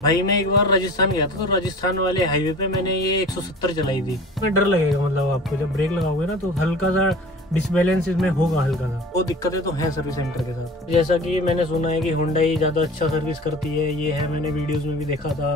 भाई मैं एक बार राजस्थान गया था, तो राजस्थान वाले हाईवे पे मैंने ये 170 चलाई थी। मैं डर लगेगा, मतलब आपको जब ब्रेक लगाओगे ना तो हल्का सा डिसबैलेंस इसमें होगा, हल्का सा। वो दिक्कतें तो हैं सर्विस सेंटर के साथ। जैसा कि मैंने सुना है कि होंडा ज्यादा अच्छा सर्विस करती है, ये है, मैंने वीडियोस में भी देखा था,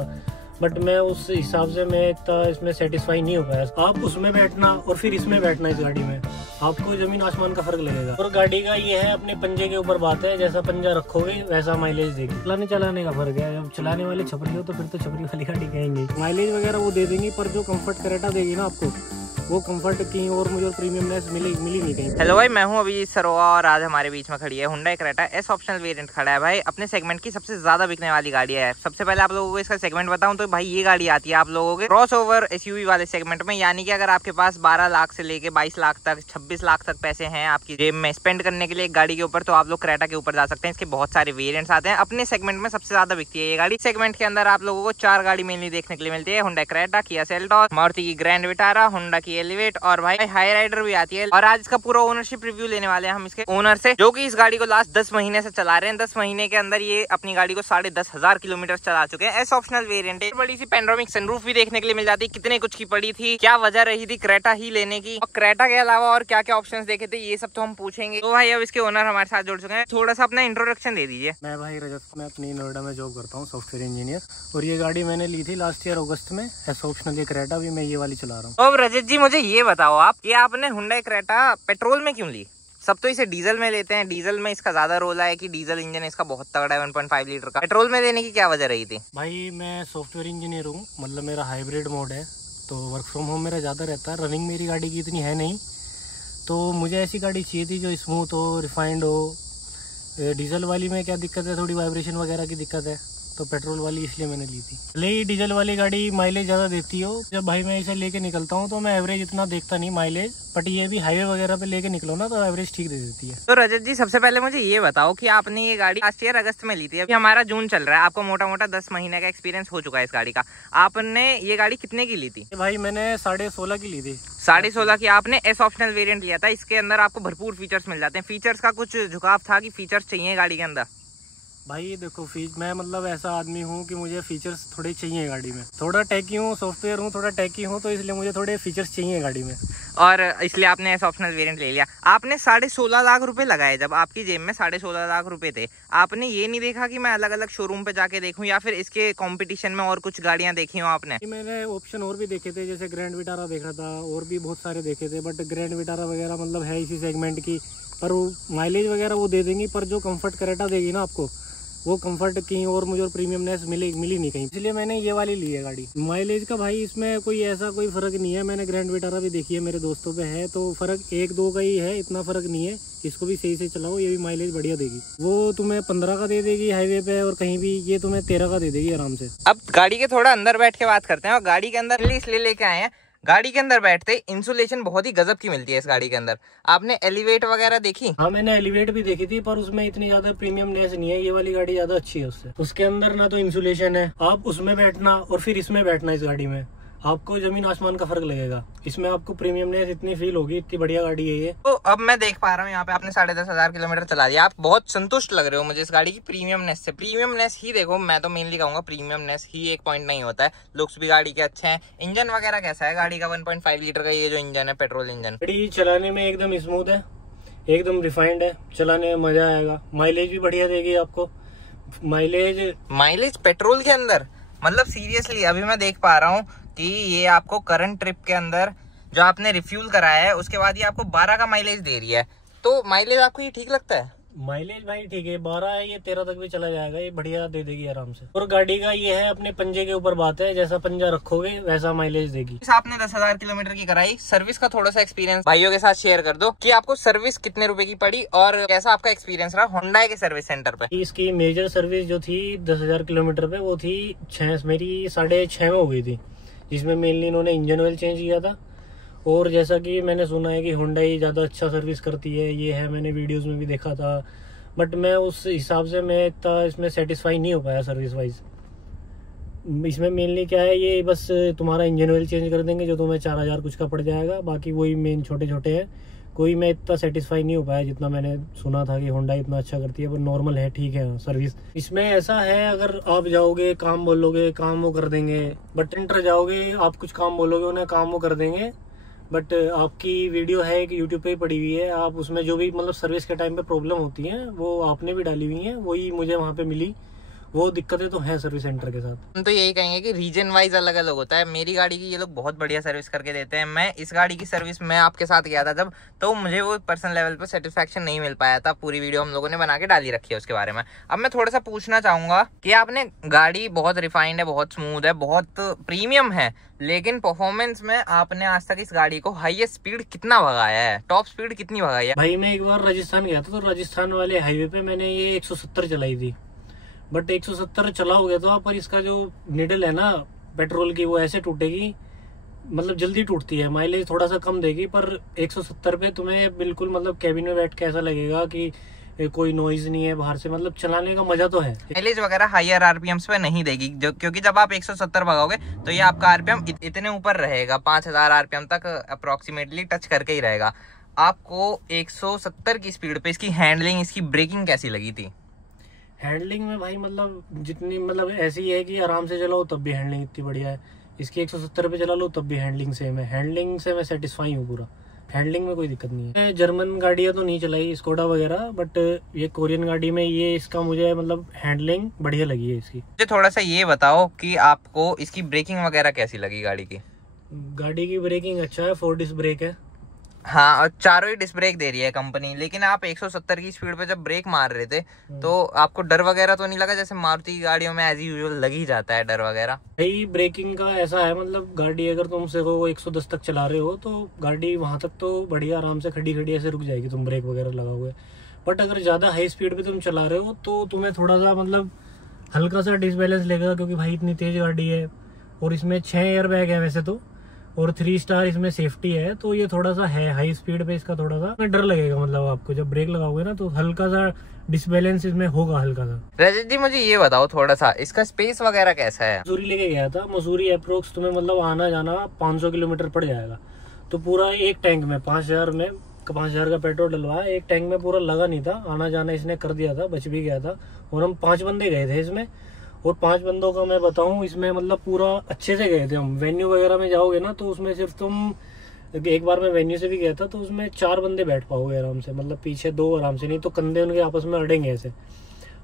बट मैं उस हिसाब से मैं इतना इसमें सेटिस्फाई नहीं हो पाया। आप उसमें बैठना और फिर इसमें बैठना, इस गाड़ी में आपको जमीन आसमान का फर्क लगेगा। और गाड़ी का ये है, अपने पंजे के ऊपर बात है, जैसा पंजा रखोगे वैसा माइलेज देगी। चलाने का फर्क है। जब चलाने वाले छपरी हो तो फिर तो छपरी वाली गाड़ी कहेंगे। माइलेज वगैरह वो दे देंगी, पर जो कंफर्ट करेटा देगी ना आपको, वो कंफर्ट की और मुझे प्रीमियमनेस मिली नहीं कहीं। हेलो भाई, मैं हूं अभिजीत सरोवा और आज हमारे बीच में खड़ी है Hyundai Creta S optional variant खड़ा है भाई। अपने सेगमेंट की सबसे ज्यादा बिकने वाली गाड़ी है। सबसे पहले आप लोगों को इसका सेगमेंट बताऊं तो भाई ये गाड़ी आती है आप लोगों के क्रॉस ओवर एसयूवी वाले सेगमेंट में, यानी कि अगर आपके पास 12 लाख से लेके 22 लाख तक 26 लाख तक पैसे हैं आपकी जेब में स्पेंड करने के लिए एक गाड़ी के ऊपर, तो आप लोग क्रेटा के ऊपर जा सकते हैं। इसके बहुत सारे वेरिएंट्स आते हैं। अपने सेगमेंट में सबसे ज्यादा बिकती है ये गाड़ी। सेगमेंट के अंदर आप लोगों को 4 गाड़ी मेनली देखने के लिए मिलती है, Hyundai Creta, Kia Seltos, Maruti की ग्रैंड विटारा, होंडा की एलिवेट और भाई हाई राइडर भी आती है। और आज इसका पूरा ओनरशिप रिव्यू लेने वाले हैं हम इसके ओनर से, जो कि इस गाड़ी को लास्ट 10 महीने से चला रहे हैं। 10 महीने के अंदर ये अपनी गाड़ी को 10,500 किलोमीटर चला चुके हैं। एस ऑप्शनल वेरिएंट है। बड़ी सी पेनोरामिक सनरूफ भी देखने के लिए मिल जाती है। कितने कुछ की पड़ी थी, क्या वजह रही थी क्रेटा ही लेने की, और क्रेटा के अलावा और क्या क्या ऑप्शंस देखे थे, ये सब तो हम पूछेंगे। तो भाई अब इसके ओनर हमारे साथ जुड़ चुके हैं, थोड़ा सा अपना इंट्रोडक्शन दे दीजिए। मैं भाई रजत, मैं अपनी नोएडा में जॉब करता हूँ, सॉफ्टवेयर इंजीनियर, और ये गाड़ी मैंने ली थी लास्ट ईयर अगस्त में। एस ऑप्शनल ये क्रेटा भी मैं ये वाली चला रहा हूँ। तो अब रजत जी मुझे ये बताओ आप, ये आपने हुंडई क्रेटा पेट्रोल में क्यों ली? सब तो इसे डीजल में लेते हैं, डीजल में इसका ज्यादा रोल है कि डीजल इंजन इसका बहुत तगड़ा है 1.5 लीटर का। पेट्रोल में लेने की क्या वजह रही थी? भाई मैं सॉफ्टवेयर इंजीनियर हूँ, मतलब मेरा हाइब्रिड मोड है, तो वर्क फ्रॉम होम मेरा ज़्यादा रहता है। रनिंग मेरी गाड़ी की इतनी है नहीं, तो मुझे ऐसी गाड़ी चाहिए थी जो स्मूथ हो, रिफाइंड हो। डीजल वाली में क्या दिक्कत है, थोड़ी वाइब्रेशन वगैरह की दिक्कत है, तो पेट्रोल वाली इसलिए मैंने ली थी। भले ही डीजल वाली गाड़ी माइलेज ज़्यादा देती हो, जब भाई मैं इसे लेके निकलता हूँ तो मैं एवरेज इतना देखता नहीं माइलेज, बट ये भी हाईवे वगैरह पे लेके निकलो ना तो एवरेज ठीक दे देती है। तो रजत जी सबसे पहले मुझे ये बताओ कि आपने ये गाड़ी लास्ट ईयर अगस्त में ली थी, अभी हमारा जून चल रहा है, आपको मोटा मोटा 10 महीने का एक्सपीरियंस हो चुका है इस गाड़ी का। आपने ये गाड़ी कितने की ली थी? भाई मैंने 16.5 की ली थी। 16.5 की आपने एस ऑप्शनल वेरिएंट लिया था। इसके अंदर आपको भरपूर फीचर्स मिल जाते हैं। फीचर्स का कुछ झुकाव था कि फीचर्स चाहिए गाड़ी के अंदर? भाई देखो, मैं मतलब ऐसा आदमी हूँ कि मुझे फीचर्स थोड़े चाहिए गाड़ी में। थोड़ा टेकी हूँ, सॉफ्टवेयर हूँ, थोड़ा टेकी हूँ, तो इसलिए मुझे थोड़े फीचर्स चाहिए गाड़ी में, और इसलिए आपने एस ऑप्शनल वेरिएंट ले लिया। आपने 16.5 लाख रुपए लगाए, जब आपकी जेब में 16.5 लाख रुपए थे, आपने ये नहीं देखा कि मैं अलग अलग शोरूम पे जाके देखूं या फिर इसके कंपटीशन में और कुछ गाड़ियां देखी हो आपने? मैंने ऑप्शन और भी देखे थे, जैसे ग्रैंड विटारा देखा था, और भी बहुत सारे देखे थे, बट ग्रैंड विटारा वगैरह मतलब है इसी सेगमेंट की, पर वो माइलेज वगैरह वो दे देंगी, पर जो कंफर्ट करेटा देगी ना आपको, वो कंफर्ट की और मुझे प्रीमियमनेस मिली नहीं कहीं, इसलिए मैंने ये वाली ली है गाड़ी। माइलेज का भाई इसमें कोई फर्क नहीं है। मैंने ग्रैंड विटारा भी देखी है, मेरे दोस्तों पे है, तो फर्क 1-2 का ही है, इतना फर्क नहीं है। इसको भी सही से चलाओ, ये भी माइलेज बढ़िया देगी। वो तुम्हें 15 का दे देगी हाईवे पे, और कहीं भी ये तुम्हें 13 का दे देगी आराम से। अब गाड़ी के थोड़ा अंदर बैठ के बात करते हैं, और गाड़ी के अंदर इसलिए लेके आए हैं, गाड़ी के अंदर बैठते इंसुलेशन बहुत ही गजब की मिलती है इस गाड़ी के अंदर। आपने एलिवेट वगैरह देखी? हाँ मैंने एलिवेट भी देखी थी, पर उसमें इतनी ज्यादा प्रीमियमनेस नहीं है। ये वाली गाड़ी ज्यादा अच्छी है उससे। उसके अंदर ना तो इंसुलेशन है, आप उसमें बैठना और फिर इसमें बैठना, इस गाड़ी में आपको जमीन आसमान का फर्क लगेगा। इसमें आपको प्रीमियमनेस इतनी फील होगी, इतनी बढ़िया गाड़ी है ये। तो अब मैं देख पा रहा हूँ यहाँ पे आपने 10,500 किलोमीटर चला दिया। आप बहुत संतुष्ट लग रहे हो मुझे इस गाड़ी की प्रीमियमनेस से। प्रीमियमनेस ही देखो, मैं तो मेनली कहूंगा प्रीमियमनेस ही एक पॉइंट नहीं होता है। लुक्स भी गाड़ी के अच्छे हैं। इंजन वगैरह कैसा है गाड़ी का? 1.5 लीटर का ये जो इंजन है, पेट्रोल इंजन। गाड़ी चलाने में एकदम स्मूथ है, एकदम रिफाइंड है, चलाने में मजा आएगा। माइलेज भी बढ़िया देगी आपको। माइलेज पेट्रोल के अंदर, मतलब सीरियसली अभी मैं देख पा रहा हूँ कि ये आपको करंट ट्रिप के अंदर जो आपने रिफ्यूल कराया है उसके बाद ये आपको 12 का माइलेज दे रही है। तो माइलेज आपको ये ठीक लगता है? माइलेज भाई ठीक है, 12 है, ये 13 तक भी चला जाएगा, ये बढ़िया दे देगी आराम से। और गाड़ी का ये है, अपने पंजे के ऊपर बात है, जैसा पंजा रखोगे वैसा माइलेज देगी। आपने 10,000 किलोमीटर की कराई। सर्विस का थोड़ा सा एक्सपीरियंस भाइयों के साथ शेयर कर दो कि आपको सर्विस कितने रुपए की पड़ी और कैसा आपका एक्सपीरियंस रहा होंडा के सर्विस सेंटर पे? इसकी मेजर सर्विस जो थी 10,000 किलोमीटर पे, वो थी मेरी 6.5 में हो गई थी, जिसमें मेनली इन्होंने इंजन ऑयल चेंज किया था। और जैसा कि मैंने सुना है कि होंडा ज़्यादा अच्छा सर्विस करती है, ये है, मैंने वीडियोस में भी देखा था, बट मैं उस हिसाब से मैं इतना इसमें सेटिस्फाई नहीं हो पाया सर्विस वाइज। इसमें मेनली क्या है, ये बस तुम्हारा इंजन ऑयल चेंज कर देंगे जो तुम्हें 4,000 कुछ का पड़ जाएगा, बाकी वही मेन छोटे छोटे हैं कोई मैं इतना सेटिस्फाई नहीं हो पाया जितना मैंने सुना था कि होंडा इतना अच्छा करती है, पर नॉर्मल है, ठीक है सर्विस। इसमें ऐसा है, अगर आप जाओगे काम बोलोगे काम वो कर देंगे, बट इंटर जाओगे आप कुछ काम बोलोगे उन्हें काम वो कर देंगे। बट आपकी वीडियो है कि यूट्यूब पे ही पड़ी हुई है, आप उसमें जो भी मतलब सर्विस के टाइम पे प्रॉब्लम होती है वो आपने भी डाली हुई है, वही मुझे वहाँ पे मिली। वो दिक्कतें तो हैं सर्विस सेंटर के साथ। हम तो यही कहेंगे कि रीजन वाइज अलग अलग होता है। मेरी गाड़ी की ये लोग बहुत बढ़िया सर्विस करके देते हैं। मैं इस गाड़ी की सर्विस मैं आपके साथ गया था जब, तो मुझे वो पर्सनल लेवल पर सेटिस्फेक्शन नहीं मिल पाया था। पूरी वीडियो हम लोगों ने बना के डाली रखी है उसके बारे में। अब मैं थोड़ा सा पूछना चाहूंगा कि आपने गाड़ी बहुत रिफाइंड है, बहुत स्मूथ है, बहुत प्रीमियम है, लेकिन परफॉर्मेंस में आपने आज तक इस गाड़ी को हाईएस्ट स्पीड कितना भगाया है, टॉप स्पीड कितनी भगाई है? भाई मैं एक बार राजस्थान गया था, तो राजस्थान वाले हाईवे पे मैंने ये 170 चलाई थी। बट 170 चला हो गया था, पर इसका जो निडल है ना पेट्रोल की, वो ऐसे टूटेगी, मतलब जल्दी टूटती है, माइलेज थोड़ा सा कम देगी। पर 170 पे तुम्हें बिल्कुल मतलब कैबिन में बैठ के ऐसा लगेगा कि कोई नॉइज नहीं है बाहर से, मतलब चलाने का मजा तो है। माइलेज वगैरह हायर आरपीएम्स पे नहीं देगी, क्योंकि जब आप 170 भगाओगे तो ये आपका आरपीएम इतने ऊपर रहेगा, 5000 आरपीएम तक अप्रोक्सीमेटली टच करके ही रहेगा। आपको 170 की स्पीड पे इसकी हैंडलिंग, इसकी ब्रेकिंग कैसी लगी थी? हैंडलिंग में भाई मतलब जितनी मतलब ऐसी है कि आराम से चलाओ तब भी हैंडलिंग इतनी बढ़िया है। इसकी 170 पे चला लो तब भी हैंडलिंग सेम है। हैंडलिंग से मैं सेटिस्फाई हूँ पूरा, हैंडलिंग में कोई दिक्कत नहीं है। जर्मन गाड़ियाँ तो नहीं चलाई स्कोडा वगैरह, बट ये कोरियन गाड़ी में ये इसका मुझे मतलब हैंडलिंग बढ़िया लगी है इसकी। मुझे थोड़ा सा ये बताओ कि आपको इसकी ब्रेकिंग वगैरह कैसी लगी गाड़ी की? गाड़ी की ब्रेकिंग अच्छा है, 4 डिस्क ब्रेक है। हाँ, और चारों ही डिस्क ब्रेक दे रही है कंपनी। लेकिन आप 170 की स्पीड पे जब ब्रेक मार रहे थे तो आपको डर वगैरह तो नहीं लगा? जैसे मारुति की गाड़ियों में एज यूजुअल लग ही जाता है डर वगैरह। भाई ब्रेकिंग का ऐसा है, मतलब गाड़ी अगर तुमसे को 110 तक चला रहे हो तो गाड़ी वहां तक तो बढ़िया आराम से खड़ी खड़ी ऐसे रुक जाएगी, तुम ब्रेक वगैरह लगा हुए। बट अगर ज्यादा हाई स्पीड पे तुम चला रहे हो तो तुम्हें थोड़ा सा मतलब हल्का सा डिसबैलेंस लगेगा, क्योंकि भाई इतनी तेज गाड़ी है और इसमें 6 एयर बैग है वैसे तो, और 3 स्टार इसमें सेफ्टी है। तो ये थोड़ा सा है हाई स्पीड पे इसका थोड़ा सा डर लगेगा, मतलब आपको जब ब्रेक लगाओगे ना तो हल्का सा डिसबैलेंस इसमें होगा हल्का सा। रजत जी मुझे ये बताओ थोड़ा सा इसका स्पेस वगैरह कैसा है? मसूरी लेके गया था, मसूरी अप्रोक्स तुम्हें मतलब आना जाना 500 किलोमीटर पड़ जाएगा। तो पूरा एक टैंक में 5000 का पेट्रोल डलवाया, एक टैंक में पूरा लगा नहीं था, आना जाना इसने कर दिया था, बच भी गया था। और हम 5 बंदे गए थे इसमें, और 5 बंदों का मैं बताऊं इसमें मतलब पूरा अच्छे से गए थे हम। वेन्यू वगैरह में जाओगे ना तो उसमें सिर्फ तुम, एक बार मैं वेन्यू से भी गया था तो उसमें 4 बंदे बैठ पाओगे आराम से, मतलब पीछे 2 आराम से, नहीं तो कंधे उनके आपस में अड़ेंगे ऐसे।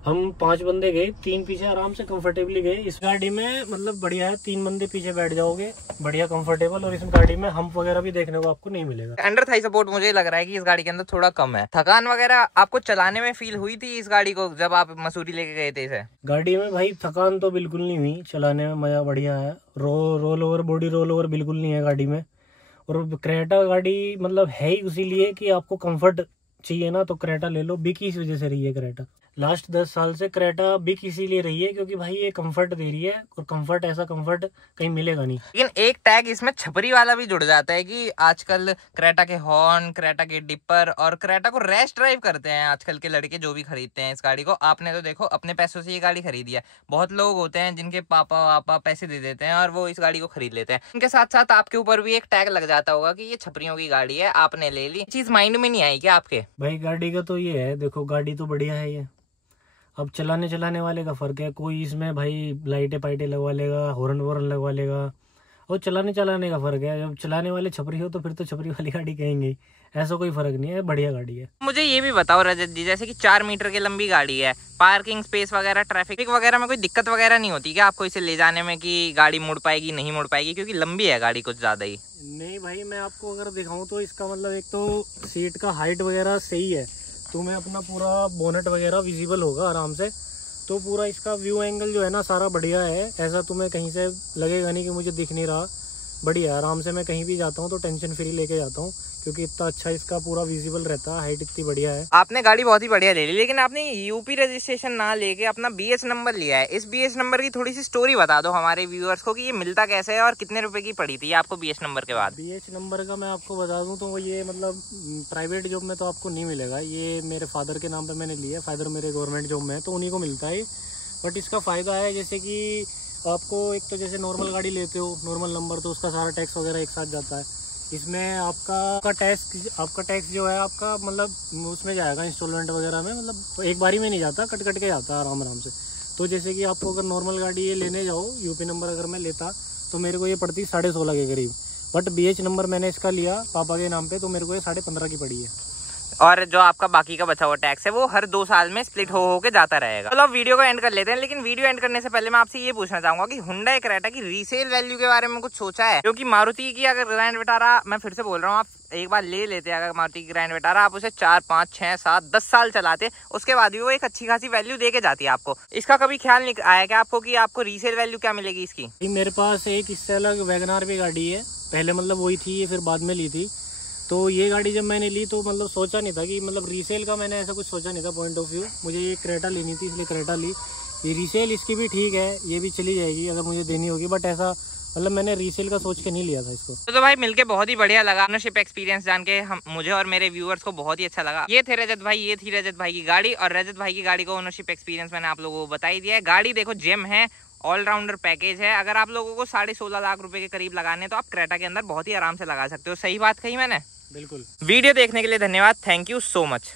हम 5 बंदे गए, 3 पीछे आराम से कंफर्टेबली गए। इस गाड़ी में मतलब बढ़िया है, 3 बंदे पीछे बैठ जाओगे बढ़िया कंफर्टेबल, और इस गाड़ी में हम्प वगैरह भी देखने को आपको नहीं मिलेगा। अंडर थाई सपोर्ट मुझे लग रहा है कि इस गाड़ी के अंदर थोड़ा कम है। थकान वगैरह आपको चलाने में फील हुई थी इस गाड़ी को जब आप मसूरी लेके गए थे इसे? गाड़ी में भाई थकान तो बिल्कुल नहीं हुई, चलाने में मजा बढ़िया है। Roll over, body roll over बिल्कुल नहीं है गाड़ी में। और क्रेटा गाड़ी मतलब है ही इसीलिए कि आपको कंफर्ट चाहिए ना, तो क्रेटा ले लो। बिक इस वजह से रही है क्रेटा, लास्ट 10 साल से क्रेटा बिक इसीलिए रही है क्योंकि भाई ये कंफर्ट दे रही है, और कंफर्ट ऐसा कंफर्ट कहीं मिलेगा नहीं। लेकिन एक टैग इसमें छपरी वाला भी जुड़ जाता है कि आजकल क्रेटा के हॉर्न, क्रेटा के डिपर और क्रेटा को रैश ड्राइव करते हैं आजकल के लड़के जो भी खरीदते हैं इस गाड़ी को। आपने तो देखो अपने पैसों से ये गाड़ी खरीदी है, बहुत लोग होते हैं जिनके पापा वापा पैसे दे देते हैं और वो इस गाड़ी को खरीद लेते हैं। उनके साथ साथ आपके ऊपर भी एक टैग लग जाता होगा कि ये छपरियों की गाड़ी है, आपने ले ली। चीज माइंड में नहीं आई क्या आपके? भाई गाड़ी का तो ये है, देखो गाड़ी तो बढ़िया है ये, अब चलाने वाले का फर्क है। कोई इसमें भाई लाइटें पाइटें लगवा लेगा, हॉर्न वॉर्न लगवा लेगा, और चलाने का फर्क है। जब चलाने वाले छपरी हो तो फिर तो छपरी वाली गाड़ी कहेंगे, ऐसा कोई फर्क नहीं है, बढ़िया गाड़ी है। मुझे ये भी बताओ रजत जी, जैसे कि 4 मीटर की लंबी गाड़ी है, पार्किंग स्पेस वगैरह, ट्रैफिक वगैरह में कोई दिक्कत वगैरह नहीं होती क्या आपको इसे ले जाने में कि गाड़ी मुड़ पाएगी नहीं मुड़ पाएगी, क्योंकि लंबी है गाड़ी कुछ ज्यादा ही? नहीं भाई, मैं आपको अगर दिखाऊं तो इसका मतलब एक तो सीट का हाइट वगैरह सही है, तुम्हें अपना पूरा बोनेट वगैरह विजिबल होगा आराम से। तो पूरा इसका व्यू एंगल जो है ना सारा बढ़िया है, ऐसा तुम्हें कहीं से लगेगा नहीं कि मुझे दिख नहीं रहा, बढ़िया है। आराम से मैं कहीं भी जाता हूँ तो टेंशन फ्री लेके जाता हूँ, क्योंकि इतना अच्छा इसका पूरा विजिबल रहता है, हाइट इतनी बढ़िया है। आपने गाड़ी बहुत ही बढ़िया ले ली, लेकिन आपने यूपी रजिस्ट्रेशन ना लेके अपना बीएस नंबर लिया है। इस बीएस नंबर की थोड़ी सी स्टोरी बता दो हमारे व्यूअर्स को कि ये मिलता कैसे है और कितने रुपए की पड़ी थी आपको बीएस नंबर के बाद? बीएस नंबर का मैं आपको बता दूं तो ये मतलब प्राइवेट जॉब में तो आपको नहीं मिलेगा, ये मेरे फादर के नाम पे मैंने लिया है। फादर मेरे गवर्नमेंट जॉब में है तो उन्हीं को मिलता है। बट इसका फ़ायदा है जैसे कि आपको एक तो जैसे नॉर्मल गाड़ी लेते हो नॉर्मल नंबर, तो उसका सारा टैक्स वगैरह एक साथ जाता है। इसमें आपका टैक्स जो है आपका मतलब उसमें जाएगा इंस्टॉलमेंट वगैरह में, मतलब एक बारी में नहीं जाता, कट के जाता है आराम से। तो जैसे कि आपको अगर नॉर्मल गाड़ी ये लेने जाओ, यूपी नंबर अगर मैं लेता तो मेरे को ये पड़ती 16.5 के करीब, बट BH नंबर मैंने इसका लिया पापा के नाम पे, तो मेरे को ये 15.5 की पड़ी है। और जो आपका बाकी का बचा हुआ टैक्स है वो हर 2 साल में स्प्लिट हो के जाता रहेगा। चलो अब वीडियो को एंड कर लेते हैं, लेकिन वीडियो एंड करने से पहले मैं आपसे ये पूछना चाहूंगा कि हुंडई क्रेटा की रीसेल वैल्यू के बारे में कुछ सोचा है? क्योंकि मारुति की अगर ग्रैंड विटारा, मैं फिर से बोल रहा हूँ, आप एक बार ले लेते हैं अगर मारुति की ग्रैंड विटारा, आप उसे 4, 5, 6, 7, 10 साल चलाते, उसके बाद भी वो एक अच्छी खासी वैल्यू दे के जाती है आपको। इसका कभी ख्याल नहीं आया क्या आपको कि आपको रीसेल वैल्यू क्या मिलेगी इसकी? मेरे पास एक इससे अलग वैगनार भी गाड़ी है, पहले मतलब वही थी, ये फिर बाद में ली थी। तो ये गाड़ी जब मैंने ली तो मतलब सोचा नहीं था कि मतलब रीसेल का, मैंने ऐसा कुछ सोचा नहीं था पॉइंट ऑफ व्यू। मुझे ये क्रेटा लेनी थी इसलिए क्रेटा ली। ये रीसेल इसकी भी ठीक है, ये भी चली जाएगी अगर मुझे देनी होगी, बट ऐसा मतलब मैंने रीसेल का सोच के नहीं लिया था इसको। तो भाई मिलके बहुत ही बढ़िया लगा, ओनरशिप एक्सपीरियंस जान के मुझे और मेरे व्यूअर्स को बहुत ही अच्छा लगा। ये थे रजत भाई, ये थी रजत भाई की गाड़ी, और रजत भाई की गाड़ी को ओनरशिप एक्सपीरियंस मैंने आप लोगों को बता ही दिया है। गाड़ी देखो जेम है, ऑलराउंडर पैकेज है। अगर आप लोगों को 16.5 लाख रुपए के करीब लगाने तो आप क्रेटा के अंदर बहुत ही आराम से लगा सकते हो। सही बात कही मैंने? बिल्कुल। वीडियो देखने के लिए धन्यवाद, थैंक यू सो मच।